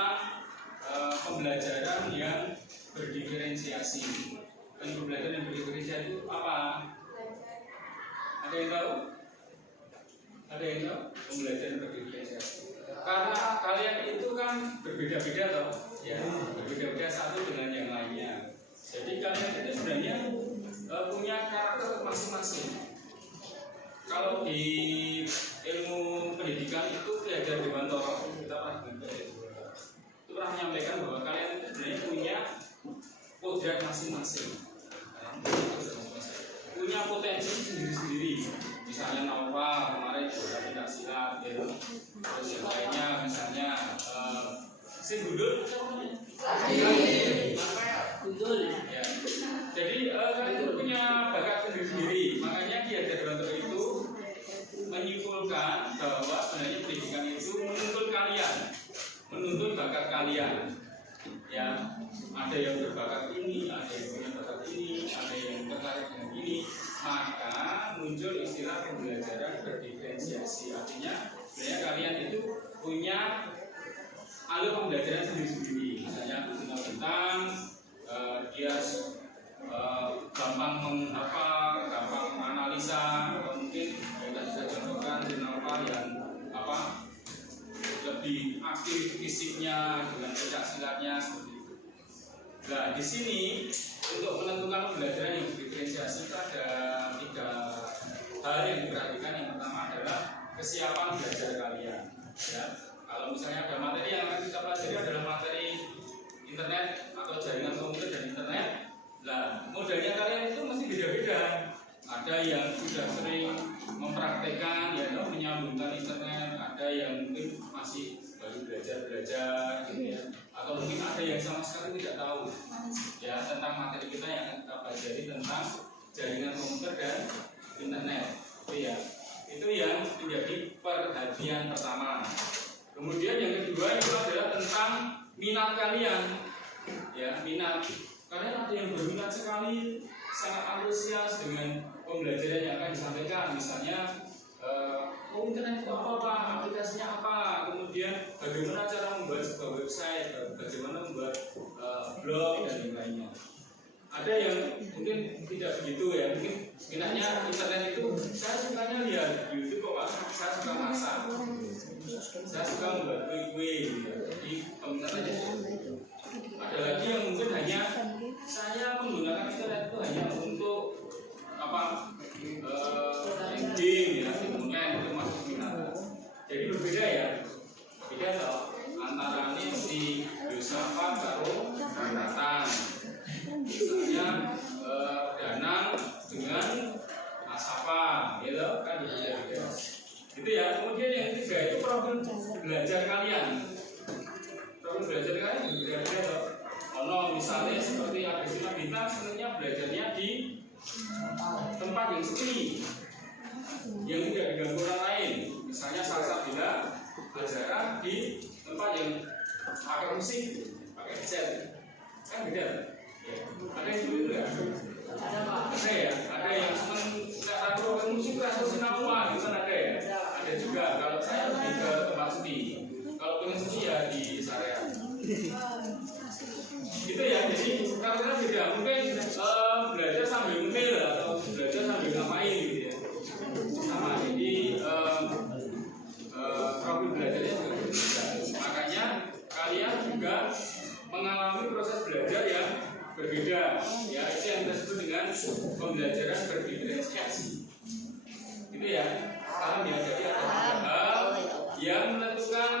tentang pembelajaran yang berdiferensiasi. Pembelajaran yang berdiferensiasi itu apa? Ada yang tahu? Ada yang tahu? Pembelajaran berdiferensiasi. Karena kalian itu kan berbeda-beda toh, ya, berbeda-beda satu dengan yang lainnya. Jadi kalian itu sebenarnya punya karakter masing-masing. Kalau di ilmu pendidikan itu belajar di Bantoro, kita pernah itu pernah menyampaikan bahwa kalian itu sebenarnya punya kodrat masing-masing, punya potensi sendiri-sendiri. Misalnya Naufal kemarin sudah tidak silat, ya. Terus yang lainnya misalnya si Gudul, Gudul. Ya. Jadi kalian itu punya bakat sendiri-sendiri. Makanya Ki Hajar Dewantara itu menyimpulkan bahwa sebenarnya pendidikan itu menuntut bakat kalian. Ya, ada yang berbakat ini, ada yang punya bakat ini, ada yang tertarik dengan ini. Maka muncul istilah pembelajaran berdiferensiasi. Artinya, sebenarnya kalian itu punya alur pembelajaran sendiri-sendiri. Misalnya tentang dia gampang menghafal, gampang menganalisa, atau mungkin kita bisa contohkan Naufal yang lebih aktif fisiknya dengan pencak silatnya seperti itu. Nah, di sini untuk menentukan pembelajaran yang diferensiasi itu ada 3 hal yang diperhatikan. Yang pertama adalah kesiapan belajar kalian. Ya, kalau misalnya ada materi yang akan kita pelajari adalah materi internet atau jaringan komputer dan internet. Nah, modalnya kalian itu mesti beda-beda. Ada yang sudah sering mempraktekkan, ya, menyambungkan internet. Ada yang mungkin masih baru belajar, gitu ya. Atau mungkin ada yang sama sekali tidak tahu, ya, tentang materi kita yang akan kita pelajari tentang jaringan komputer dan internet. Itu ya, itu yang menjadi perhatian pertama. Kemudian yang kedua itu adalah tentang minat kalian, ya, minat. Kalian ada yang berminat sekali, sangat antusias dengan pembelajaran yang akan disampaikan. Misalnya, internet itu apa Pak? Aplikasinya apa? Kemudian bagaimana cara membuat sebuah website, bagaimana membuat blog dan yang lainnya. Ada yang mungkin tidak begitu, ya, mungkin minatnya internet itu saya sukanya lihat YouTube kok Pak, saya suka masak, saya suka membuat kue-kue, gitu. Jadi peminatnya itu. Ada lagi yang mungkin hanya saya menggunakan internet itu hanya untuk game, ya, kemudian itu masuk minat. Jadi berbeda, ya, beda toh antara ini si Yusafat karo Nathan. Misalnya Danang dengan Asafa, gitu kan, berbeda-beda. Gitu ya. Kemudian yang ketiga itu profil belajar kalian. Profil belajar kalian berbeda-beda toh. Kalau misalnya seperti Agustina Bintang sebenarnya belajarnya di tempat yang sepi, yang tidak diganggu orang lain. Misalnya Salsabila belajar di tempat yang pakai musik, pakai headset, kan beda. Ya. Ada yang seperti itu ya? Ada ya? Ada yang senang nggak tahu pakai musik atau sinawang, itu kan ada ya? Ada juga. Kalau saya lebih ke tempat sepi. Kalau pengen sepi ya di area. Gitu ya. Jadi karena beda. Mungkin belajar sambil ngemil atau belajar sambil ngapain, gitu ya. Sama. Jadi profil belajarnya juga berbeda. Makanya kalian juga mengalami proses belajar yang berbeda, ya, itu yang kita sebut dengan pembelajaran berdiferensiasi. Gitu ya. Paham ya? Jadi ada 3 hal yang menentukan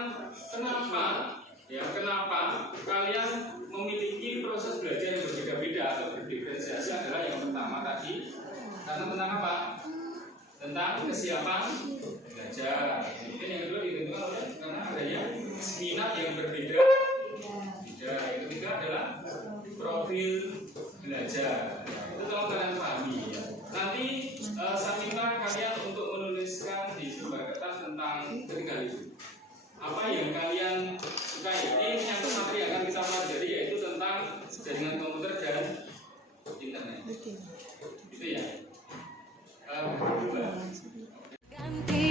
kenapa kalian memiliki proses belajar yang berbeda-beda atau berdiferensiasi adalah yang pertama tadi, karena tentang apa? Tentang kesiapan belajar. Kemudian yang kedua ditentukan oleh karena adanya minat yang berbeda. Yang ketiga adalah profil belajar. Itu kalau kalian pahami, ya. Nanti saya minta kalian untuk menuliskan di sebuah kertas tentang ketiga itu. Apa yang kalian sukai? Ini yang materi yang akan kita pelajari yaitu tentang jaringan komputer dan internet. Itu ya. Ganti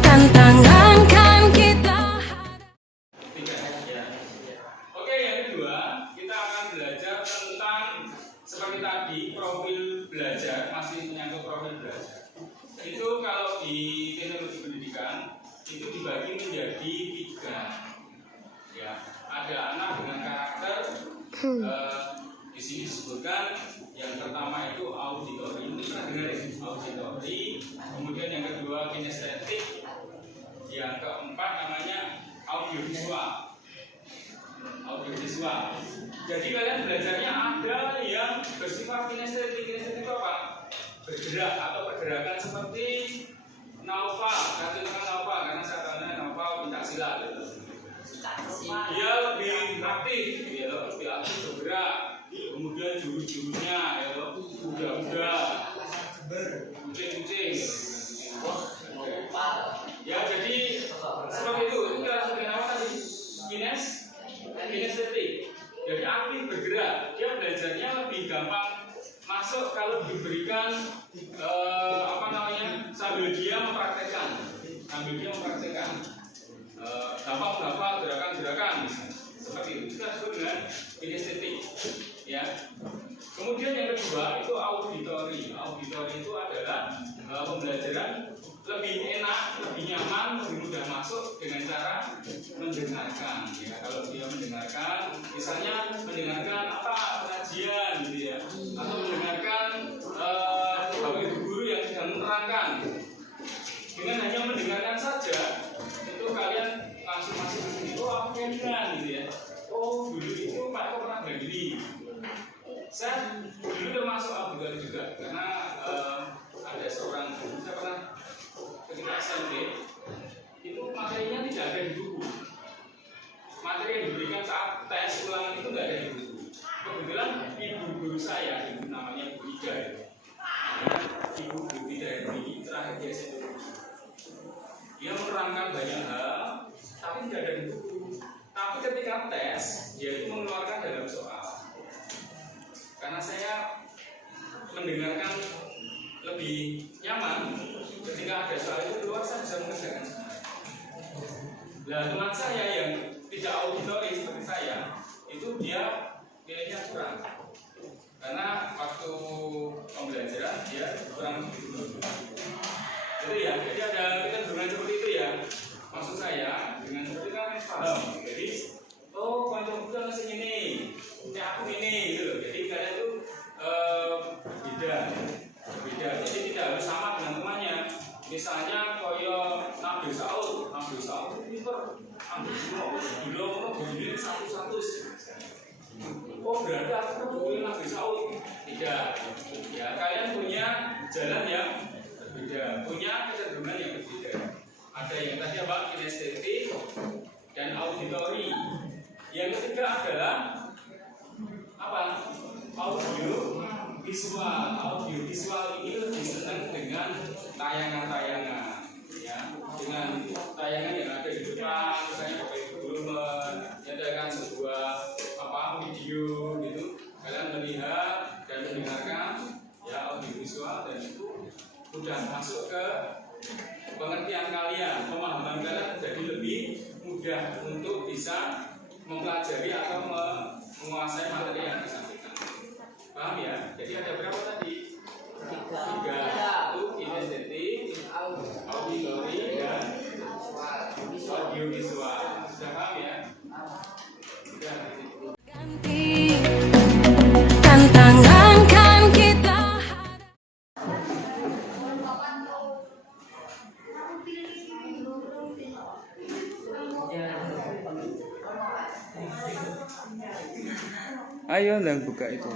tantangan kan kita. Di sini disebutkan yang pertama itu auditori, pernah dengar ya? Auditori, kemudian yang kedua kinestetik, yang keempat namanya audiovisual. Audiovisual. Jadi kalian belajarnya ada yang bersifat kinestetik. Kinestetik itu apa? Bergerak atau pergerakan seperti naufal. Kartu naufal karena saya tahu naufal pencak silat. Dia lebih aktif, ya lebih aktif bergerak. Kemudian jurus-jurusnya, ya kuda-kuda, kucing-kucing. Ya jadi seperti itu. Itu kita sebutkan apa tadi? Kinestetik. Jadi aktif bergerak. Dia belajarnya lebih gampang masuk kalau diberikan sambil dia mempraktekkan. Gampang menghafal gerakan-gerakan seperti itu. Kita sebut dengan kinestetik. Ya. Kemudian yang kedua itu auditori. Auditori itu adalah pembelajaran lebih enak, lebih nyaman, lebih mudah masuk dengan cara mendengarkan. Ya, kalau dia mendengarkan, misalnya mendengarkan apa pengajian, gitu ya, atau mendengarkan bapak ibu guru yang sedang menerangkan. Dengan hanya mendengarkan saja, itu kalian langsung masuk ke sini. Oh, aku kan, gitu ya. Oh, dulu itu Pak Eko pernah begini. Saya dulu termasuk auditori juga, karena ada seorang guru, saya pernah ketika SMP itu materinya tidak ada di buku. Materi yang diberikan saat tes ulangan itu tidak ada di buku. Kebetulan ibu guru saya, ibu namanya Bu Ida, ibu Ida ini terakhir di SMP. Dia menerangkan banyak hal, tapi tidak ada di buku. Tapi ketika tes, dia itu mengeluarkan dalam soal. Karena saya mendengarkan lebih nyaman, ketika ada soal itu keluar saya bisa mengerjakan. Nah, teman saya yang tidak auditori seperti saya, itu dia nilainya kurang. Karena waktu pembelajaran dia kurang begitu. Jadi ya, jadi ada kecenderungan seperti itu ya. Maksud saya dengan seperti kan paham. Jadi, oh kanca bukan masih ini, aku ini, gitu. Jadi kalian itu beda. Jadi tidak harus sama dengan temannya. Misalnya koyo Nabi Saud itu pinter, Nabi satu. Oh berarti aku boleh Nabi Saud. Tidak. Ya kalian punya jalan yang berbeda, punya kecenderungan yang berbeda. Ada yang tadi apa? Kinestetik dan auditori. Yang ketiga adalah apa? Audiovisual. Audiovisual ini lebih senang dengan tayangan-tayangan, ya, dengan tayangan yang ada di depan, misalnya Bapak Ibu guru menyediakan sebuah video, gitu. Kalian melihat dan mendengarkan, ya audiovisual, dan itu sudah masuk ke pengertian kalian, pemahaman kalian jadi lebih mudah untuk bisa mempelajari atau menguasai materi yang disampaikan. Paham ya? Jadi ada berapa tadi? Tiga. Itu kinestetik, auditori, dan audiovisual. Sudah paham ya? Sudah. Tantangan kan kita Ayo dan buka itu.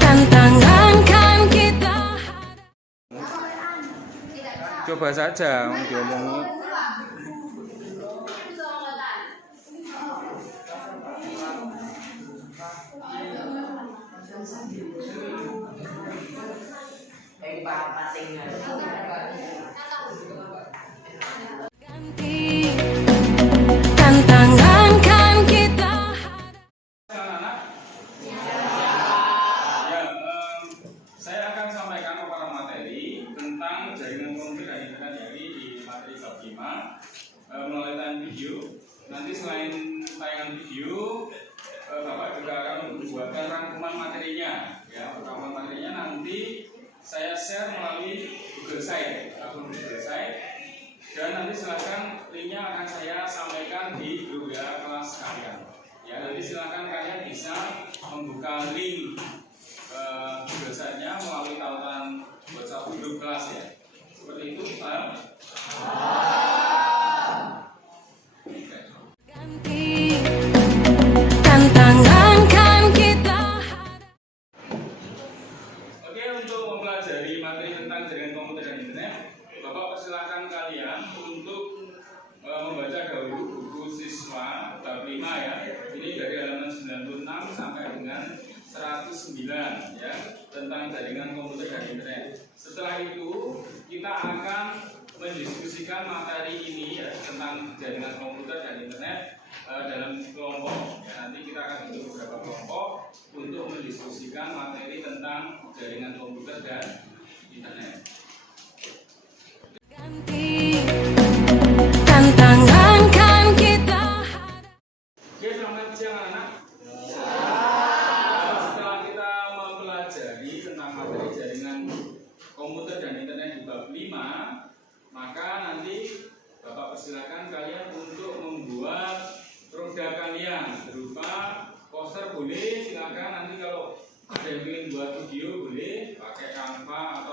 tantangan kan kita Coba saja diomongi. ganti melalui tayangan video. Nanti selain tayangan video, Bapak juga akan membuatkan rangkuman materinya. Ya, rangkuman materinya nanti saya share melalui Google Site, akun Google Site. Dan nanti silakan linknya akan saya sampaikan di grup WA kelas kalian. Ya, nanti silakan kalian bisa membuka link Google Site-nya melalui tautan WhatsApp grup kelas ya. Seperti itu, Pak. ganti tantangan kan kita hadapi. Oke, untuk mempelajari materi tentang jaringan komputer dan internet, Bapak persilahkan kalian untuk membaca dahulu buku siswa bab 5 ya. Ini dari halaman 96 sampai dengan 109 ya, tentang jaringan komputer dan internet. Setelah itu kita akan mendiskusikan materi ini ya, tentang jaringan komputer dan internet dalam kelompok. Ya, nanti kita akan bentuk beberapa kelompok untuk mendiskusikan materi tentang jaringan komputer dan internet. Ganti tantangan kan kita hadapi. Oke, selamat siang anak. Setelah kita mempelajari tentang materi jaringan komputer dan internet di bab 5, maka nanti Bapak persilakan kalian untuk membuat produk kalian berupa poster boleh, silakan. Nanti kalau ada yang ingin buat video boleh pakai Canva